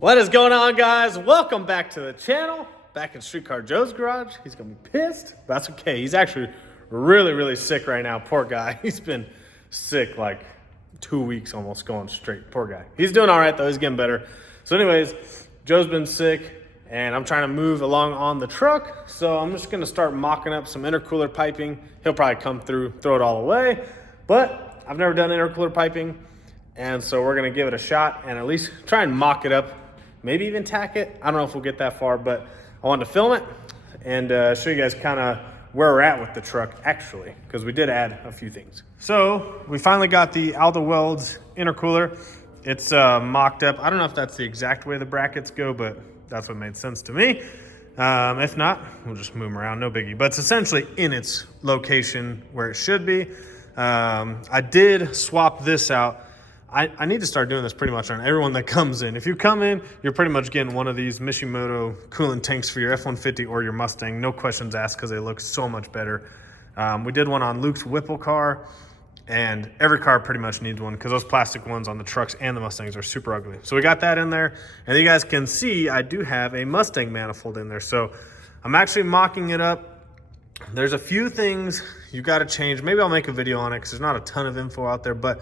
What is going on, guys? Welcome back to the channel. Back in Streetcar Joe's garage. He's gonna be pissed. That's okay. He's actually really sick right now. Poor guy. He's been sick like 2 weeks almost going straight. Poor guy. He's doing all right though. He's getting better. So anyways, Joe's been sick and I'm trying to move along on the truck. So I'm just gonna start mocking up some intercooler piping. He'll probably come through, throw it all away. But I've never done intercooler piping. And so we're gonna give it a shot and at least try and mock it up. Maybe even tack it. I don't know if we'll get that far, but I wanted to film it and show you guys kind of where we're at with the truck actually, because we did add a few things. So we finally got the Aldo Welds intercooler. It's mocked up. I don't know if that's the exact way the brackets go, but that's what made sense to me. If not, we'll just move them around, no biggie. But it's essentially in its location where it should be. I did swap this out. I need to start doing this pretty much on everyone that comes in. If you come in, you're pretty much getting one of these Mishimoto coolant tanks for your F150 or your Mustang. No questions asked because they look so much better. We did one on Luke's Whipple car, and every car pretty much needs one because those plastic ones on the trucks and the Mustangs are super ugly. So we got that in there, and you guys can see I do have a Mustang manifold in there. So I'm actually mocking it up. There's a few things you got to change. Maybe I'll make a video on it because there's not a ton of info out there, but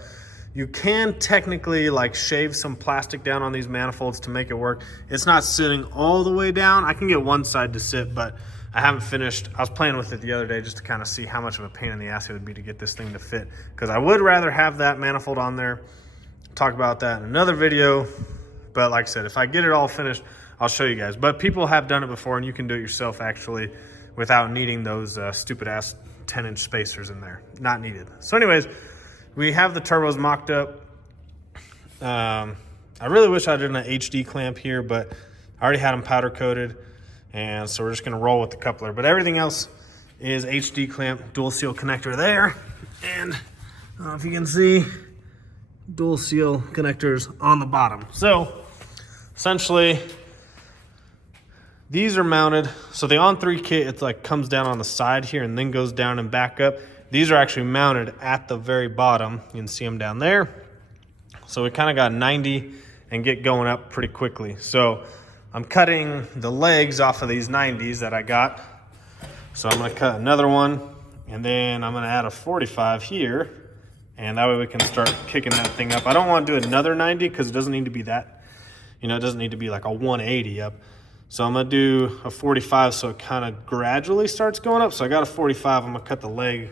you can technically like shave some plastic down on these manifolds to make it work. It's not sitting all the way down. I can get one side to sit, but I haven't finished. I was playing with it the other day just to kind of see how much of a pain in the ass it would be to get this thing to fit, because I would rather have that manifold on there. Talk about that in another video. But like I said, if I get it all finished, I'll show you guys. But people have done it before and you can do it yourself actually without needing those stupid ass 10-inch spacers in there. Not needed. So anyways, we have the turbos mocked up. I really wish I did an HD clamp here, but I already had them powder coated. And so we're just gonna roll with the coupler. But everything else is HD clamp, dual seal connector there. And I don't know if you can see, dual seal connectors on the bottom. So essentially, these are mounted. So the On3 kit, it's like comes down on the side here and then goes down and back up. These are actually mounted at the very bottom. You can see them down there. So we kind of got 90 and get going up pretty quickly. So I'm cutting the legs off of these 90s that I got. So I'm gonna cut another one and then I'm gonna add a 45 here. And that way we can start kicking that thing up. I don't want to do another 90 because it doesn't need to be that, you know, it doesn't need to be like a 180 up. So I'm gonna do a 45 so it kind of gradually starts going up. So I got a 45, I'm gonna cut the leg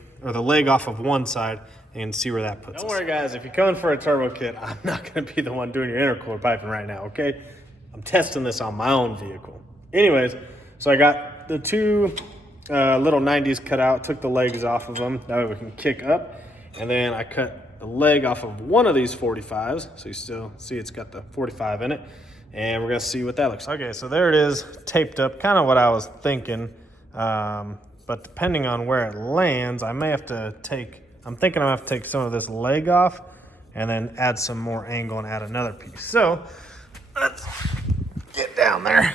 off of one side and see where that puts us. Don't worry guys, if you're coming for a turbo kit, I'm not gonna be the one doing your intercooler piping right now, okay? I'm testing this on my own vehicle. Anyways, so I got the two little 90s cut out, took the legs off of them, that way we can kick up. And then I cut the leg off of one of these 45s, so you still see it's got the 45 in it. And we're gonna see what that looks like. Okay, so there it is, taped up, kind of what I was thinking. But depending on where it lands, I may have to take, I'm thinking I'm gonna have to take some of this leg off and then add some more angle and add another piece. So let's get down there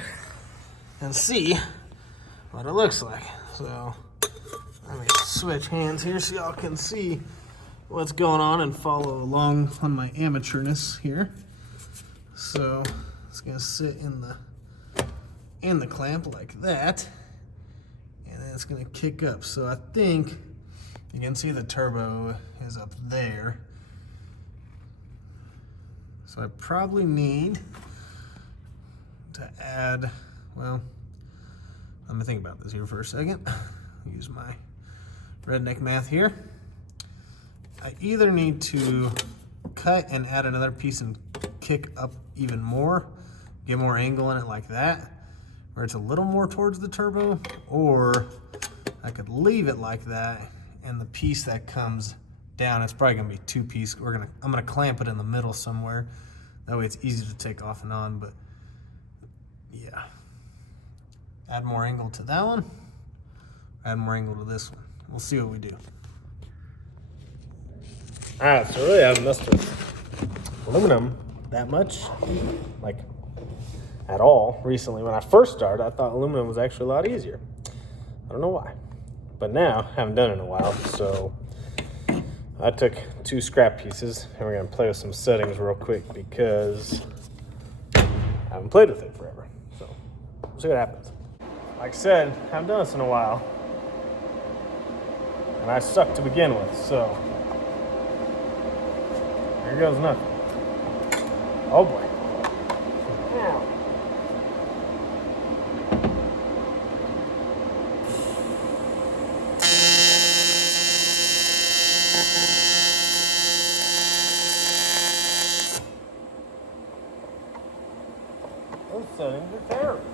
and see what it looks like. So let me switch hands here so y'all can see what's going on and follow along on my amateurness here. So it's gonna sit in the clamp like that. And then it's gonna kick up. So I think you can see the turbo is up there. So I probably need to add, well, let me think about this here for a second. Use my redneck math here. I either need to cut and add another piece and kick up even more, get more angle in it like that, where it's a little more towards the turbo, or I could leave it like that and the piece that comes down, it's probably gonna be two piece. I'm gonna clamp it in the middle somewhere. That way it's easy to take off and on, but yeah. Add more angle to that one, add more angle to this one. We'll see what we do. All right, so really I haven't messed with aluminum that much, like at all recently. When I first started, I thought aluminum was actually a lot easier. I don't know why, but now I haven't done it in a while. So I took two scrap pieces and we're gonna play with some settings real quick because I haven't played with it forever. So we'll see what happens. Like I said, I haven't done this in a while. And I suck to begin with, so there goes nothing. Oh boy. Ow. Those settings are terrible.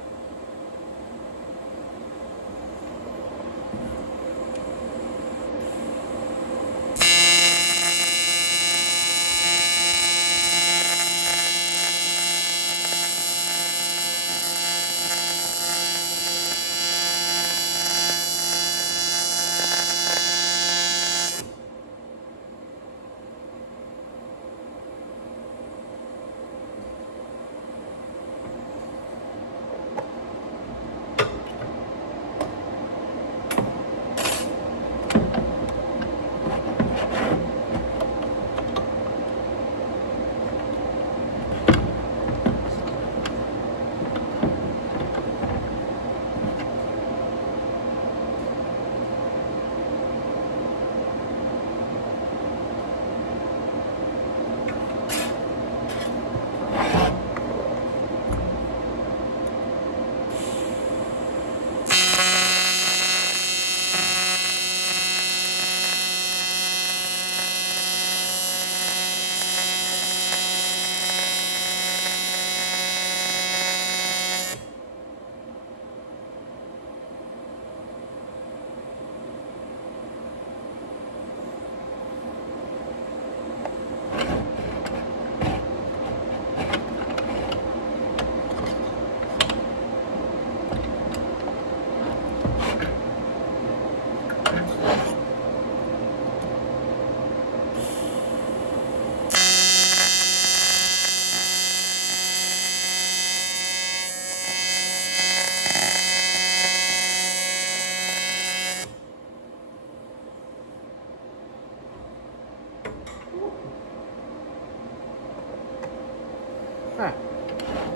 Ah, I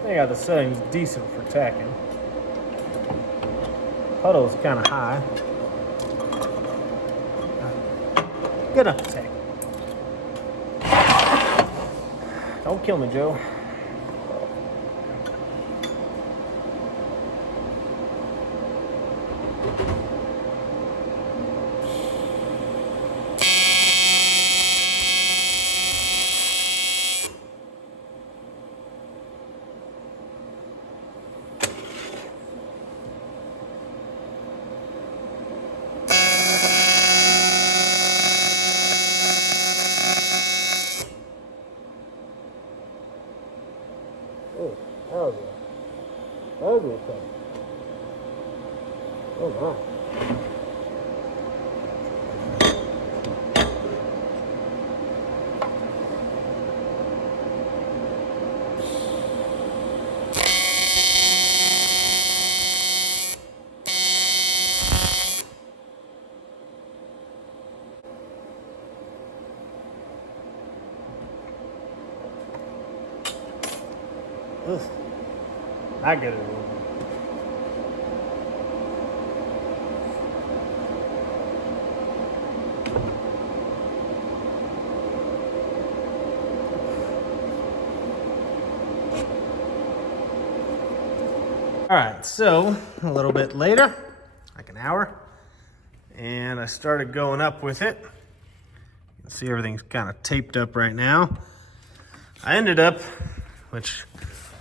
think I got the settings decent for tacking. Puddle's kind of high. Good enough to tack. Don't kill me, Joe. Oh, that was a ugly thing. Oh my. Ugh. I get it. All right, so a little bit later, like an hour, and I started going up with it. You can see everything's kind of taped up right now. I ended up, which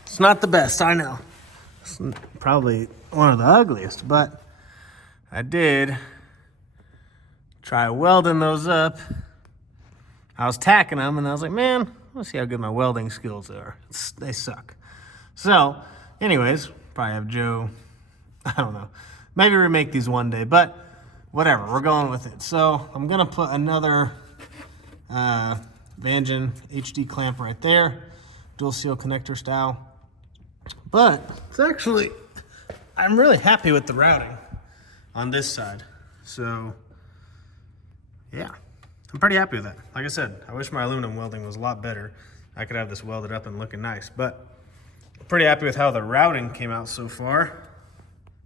it's not the best, I know. It's probably one of the ugliest, but I did try welding those up. I was tacking them, and I was like, man, let's see how good my welding skills are. They suck. So, anyways, probably have Joe, I don't know, maybe remake these one day, but whatever, we're going with it. So I'm gonna put another Vangeon HD clamp right there, dual seal connector style. But it's actually, I'm really happy with the routing on this side. So yeah, I'm pretty happy with that. Like I said, I wish my aluminum welding was a lot better. I could have this welded up and looking nice, but Pretty happy with how the routing came out so far.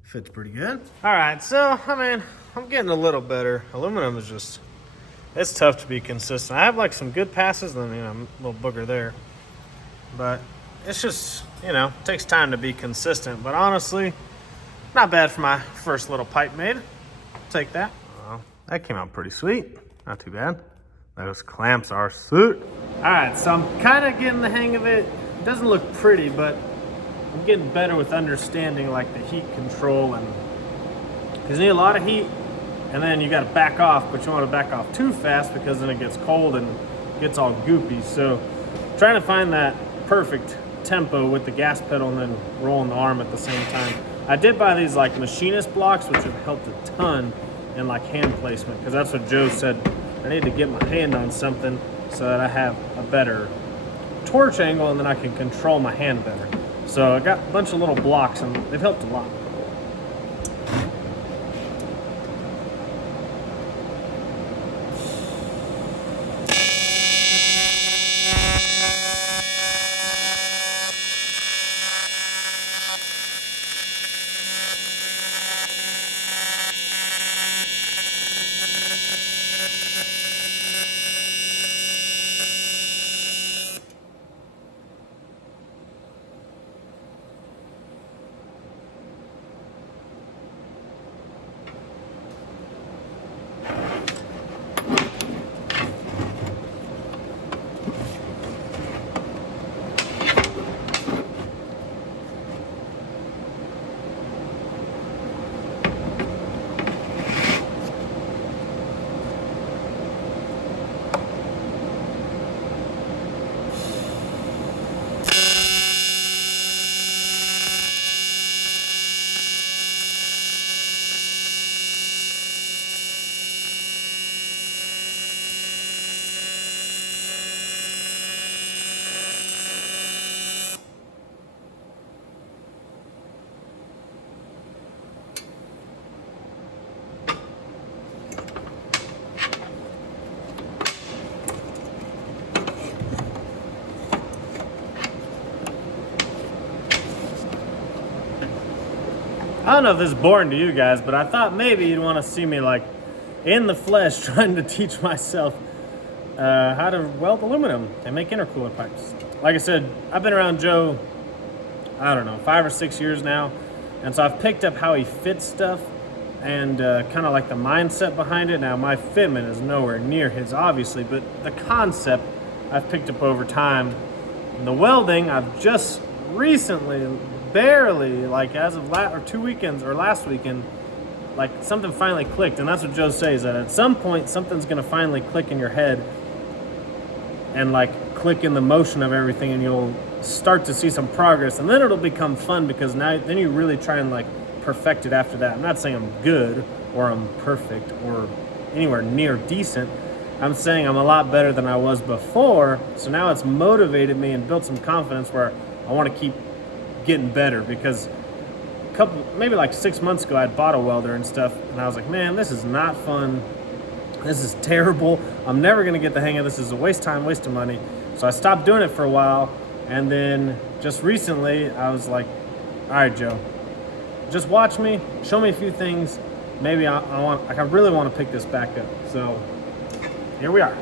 Fits pretty good. All right, so, I mean, I'm getting a little better. Aluminum is just, it's tough to be consistent. I have like some good passes, then, a little booger there. But it's just, it takes time to be consistent. But honestly, not bad for my first little pipe made. Take that. That came out pretty sweet. Not too bad. Those clamps are sick. All right, so I'm kind of getting the hang of it. It doesn't look pretty, but I'm getting better with understanding like the heat control, and because you need a lot of heat, and then you got to back off, but you don't want to back off too fast because then it gets cold and gets all goopy. So trying to find that perfect tempo with the gas pedal and then rolling the arm at the same time. I did buy these like machinist blocks, which have helped a ton in like hand placement, because that's what Joe said. I need to get my hand on something so that I have a better torch angle and then I can control my hand better. So I got a bunch of little blocks and they've helped a lot. I don't know if this is boring to you guys, but I thought maybe you'd want to see me like in the flesh trying to teach myself how to weld aluminum and make intercooler pipes. Like I said, I've been around Joe, I don't know, 5 or 6 years now. And so I've picked up how he fits stuff and kind of like the mindset behind it. Now my fitment is nowhere near his, obviously, but the concept I've picked up over time. And the welding, I've just recently, barely, like as of 2 weekends or last weekend, like something finally clicked. And that's what Joe says, that at some point something's gonna finally click in your head and like click in the motion of everything, and you'll start to see some progress, and then it'll become fun, because then you really try and like perfect it after that. I'm not saying I'm good or I'm perfect or anywhere near decent. I'm saying I'm a lot better than I was before. So now it's motivated me and built some confidence where I want to keep getting better, because maybe like 6 months ago, I'd bought a welder and stuff, and I was like, man, this is not fun. This is terrible. I'm never gonna get the hang of this. This is a waste of time, waste of money. So I stopped doing it for a while, and then just recently, I was like, all right, Joe, just watch me, show me a few things. Maybe I really want to pick this back up. So here we are.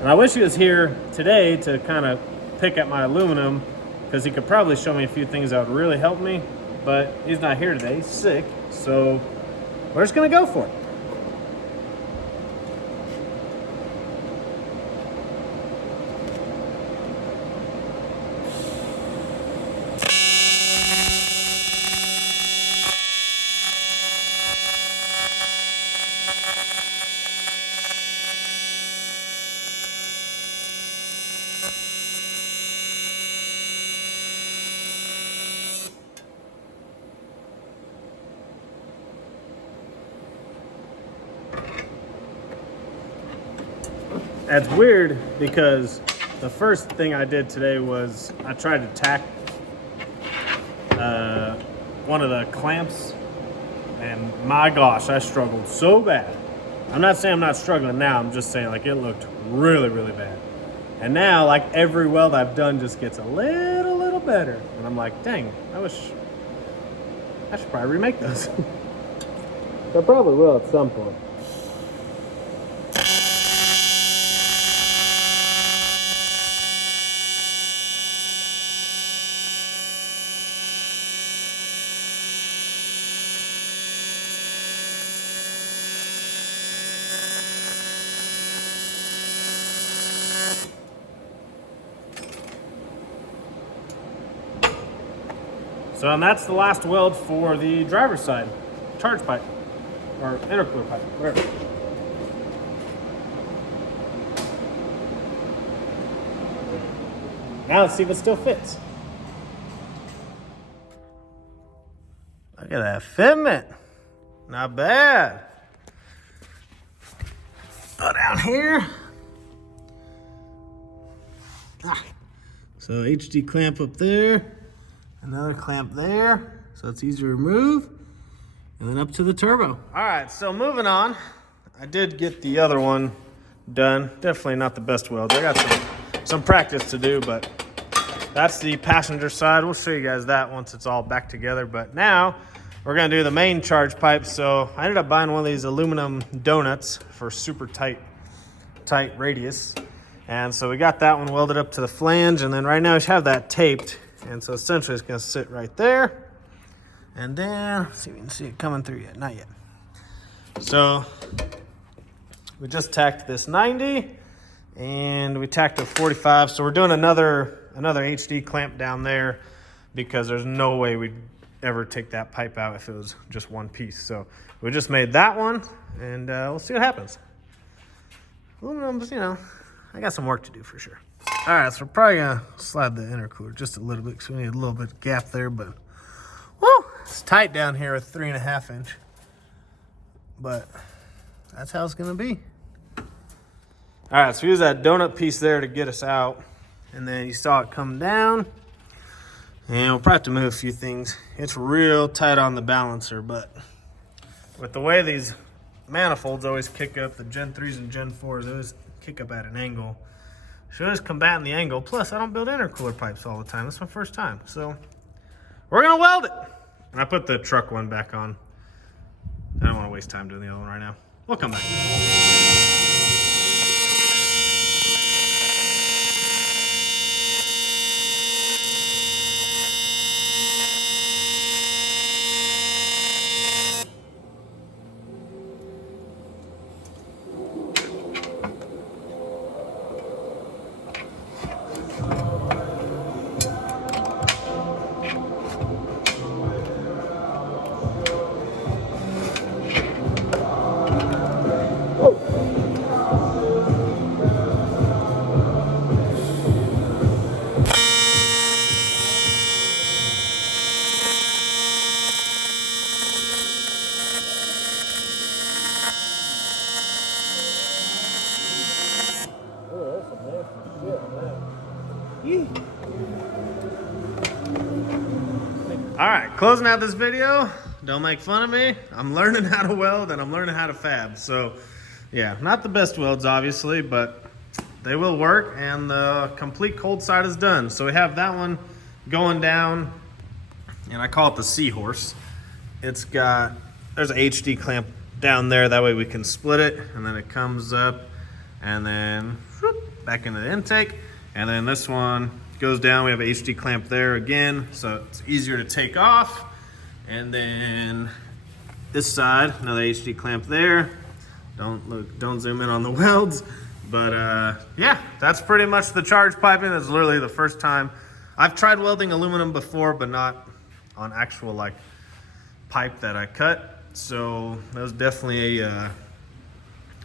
And I wish he was here today to kind of pick at my aluminum, because he could probably show me a few things that would really help me, but he's not here today, he's sick. So we're just gonna go for it. That's weird, because the first thing I did today was I tried to tack one of the clamps, and my gosh, I struggled so bad. I'm not saying I'm not struggling now, I'm just saying like it looked really, really bad. And now like every weld I've done just gets a little better. And I'm like, dang, I should probably remake those. I probably will at some point. So, and that's the last weld for the driver's side charge pipe, or intercooler pipe, whatever. Now let's see if it still fits. Look at that fitment. Not bad. Go down here. So HD clamp up there. Another clamp there, so it's easier to remove. And then up to the turbo. All right, so moving on. I did get the other one done. Definitely not the best welds. I got some practice to do, but that's the passenger side. We'll show you guys that once it's all back together. But now we're gonna do the main charge pipe. So I ended up buying one of these aluminum donuts for super tight radius. And so we got that one welded up to the flange, and then right now we have that taped. And so essentially it's gonna sit right there. And then, let's see if you can see it coming through yet. Not yet. So we just tacked this 90 and we tacked a 45. So we're doing another HD clamp down there because there's no way we'd ever take that pipe out if it was just one piece. So we just made that one, and we'll see what happens. Aluminum's, you know, I got some work to do for sure. All right, so we're probably gonna slide the intercooler just a little bit because we need a little bit of gap there, but woo, it's tight down here with 3.5 inch. But that's how it's gonna be. All right, so we use that donut piece there to get us out, and then you saw it come down, and we'll probably have to move a few things. It's real tight on the balancer, but with the way these manifolds always kick up, the Gen 3s and Gen 4s, they always kick up at an angle. Should always combating the angle. Plus, I don't build intercooler pipes all the time. This is my first time, so we're gonna weld it. And I put the truck one back on. I don't want to waste time doing the other one right now. We'll come back. All right, closing out this video. Don't make fun of me. I'm learning how to weld and I'm learning how to fab. So yeah, not the best welds obviously, but they will work, and the complete cold side is done. So we have that one going down, and I call it the seahorse. There's an HD clamp down there. That way we can split it, and then it comes up and then whoop, back into the intake. And then this one goes down. We have an HD clamp there again, so it's easier to take off. And then this side, another HD clamp there. Don't zoom in on the welds. But yeah, that's pretty much the charge piping. That's literally the first time. I've tried welding aluminum before, but not on actual like pipe that I cut. So that was definitely a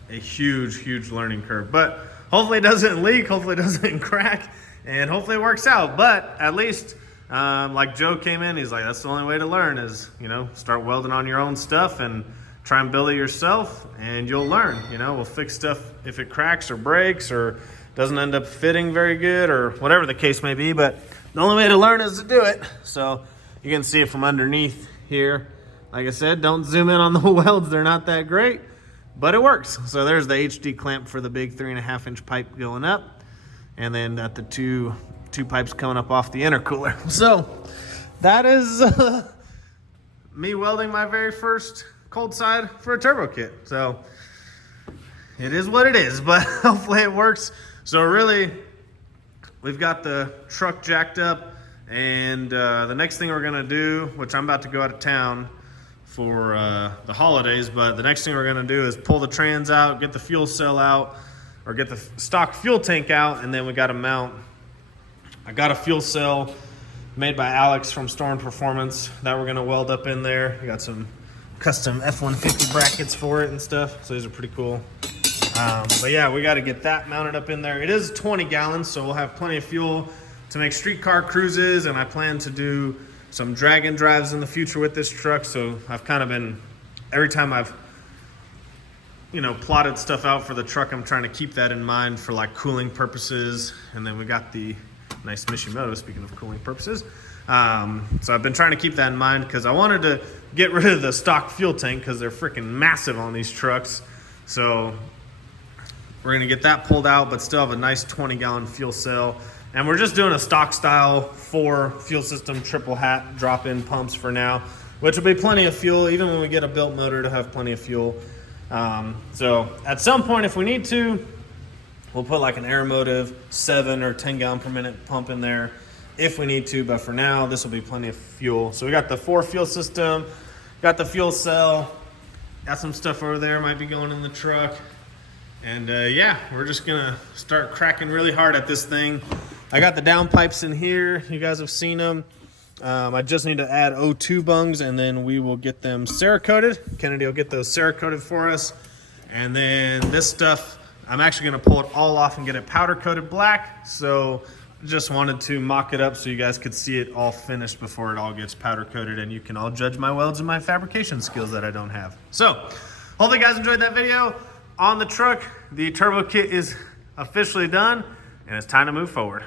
huge learning curve. But hopefully it doesn't leak, hopefully it doesn't crack, and hopefully it works out. But at least like Joe came in, he's like, that's the only way to learn is, you know, start welding on your own stuff and try and build it yourself, and you'll learn. You know, we'll fix stuff if it cracks or breaks or doesn't end up fitting very good or whatever the case may be, but the only way to learn is to do it. So you can see it from underneath here. Like I said, don't zoom in on the welds, they're not that great, but it works. So there's the HD clamp for the big 3.5 inch pipe going up, and then got the two 2 pipes coming up off the intercooler. So that is me welding my very first cold side for a turbo kit. So it is what it is, but hopefully it works. So really, we've got the truck jacked up, and the next thing we're gonna do, which I'm about to go out of town for the holidays, but the next thing we're gonna do is pull the trans out, get the fuel cell out, or get the stock fuel tank out, and then we gotta mount. I got a fuel cell made by Alex from Storm Performance that we're gonna weld up in there. We got some custom F150 brackets for it and stuff, so these are pretty cool. But yeah, we got to get that mounted up in there. It is 20 gallons, so we'll have plenty of fuel to make streetcar cruises, and I plan to do some drag and drives in the future with this truck. So I've kind of been, every time I've, plotted stuff out for the truck, I'm trying to keep that in mind for like cooling purposes. And then we got the nice Mishimoto, speaking of cooling purposes. So I've been trying to keep that in mind because I wanted to get rid of the stock fuel tank because they're freaking massive on these trucks. So we're gonna get that pulled out, but still have a nice 20-gallon fuel cell. And we're just doing a stock style 4 fuel system triple hat drop-in pumps for now, which will be plenty of fuel, even when we get a built motor to have plenty of fuel. So at some point, if we need to, we'll put like an Aeromotive 7 or 10 gallon per minute pump in there if we need to, but for now, this will be plenty of fuel. So we got the 4 fuel system, got the fuel cell, got some stuff over there, might be going in the truck. And yeah, we're just gonna start cracking really hard at this thing. I got the downpipes in here. You guys have seen them. I just need to add O2 bungs, and then we will get them Cerakoted. Kennedy will get those Cerakoted for us. And then this stuff, I'm actually gonna pull it all off and get it powder coated black. So just wanted to mock it up so you guys could see it all finished before it all gets powder coated, and you can all judge my welds and my fabrication skills that I don't have. So hopefully you guys enjoyed that video. On the truck, the turbo kit is officially done, and it's time to move forward.